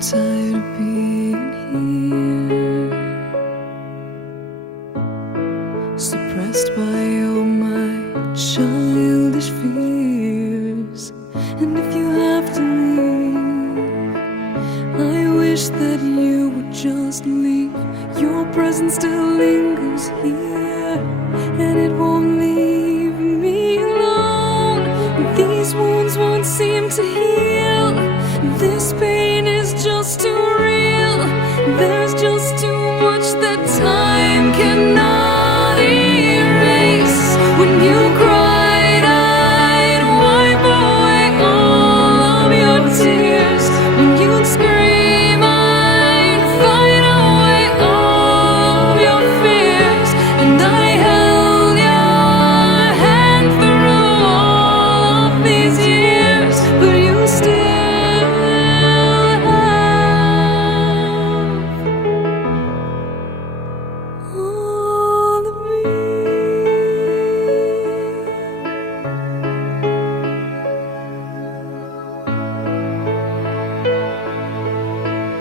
tired of being here, suppressed by all my childish fears. And if you have to leave, I wish that you would just leave. Your presence still lingers here, and it won't leave me alone. These wounds won't seem to heal. This pain is just too real. There's just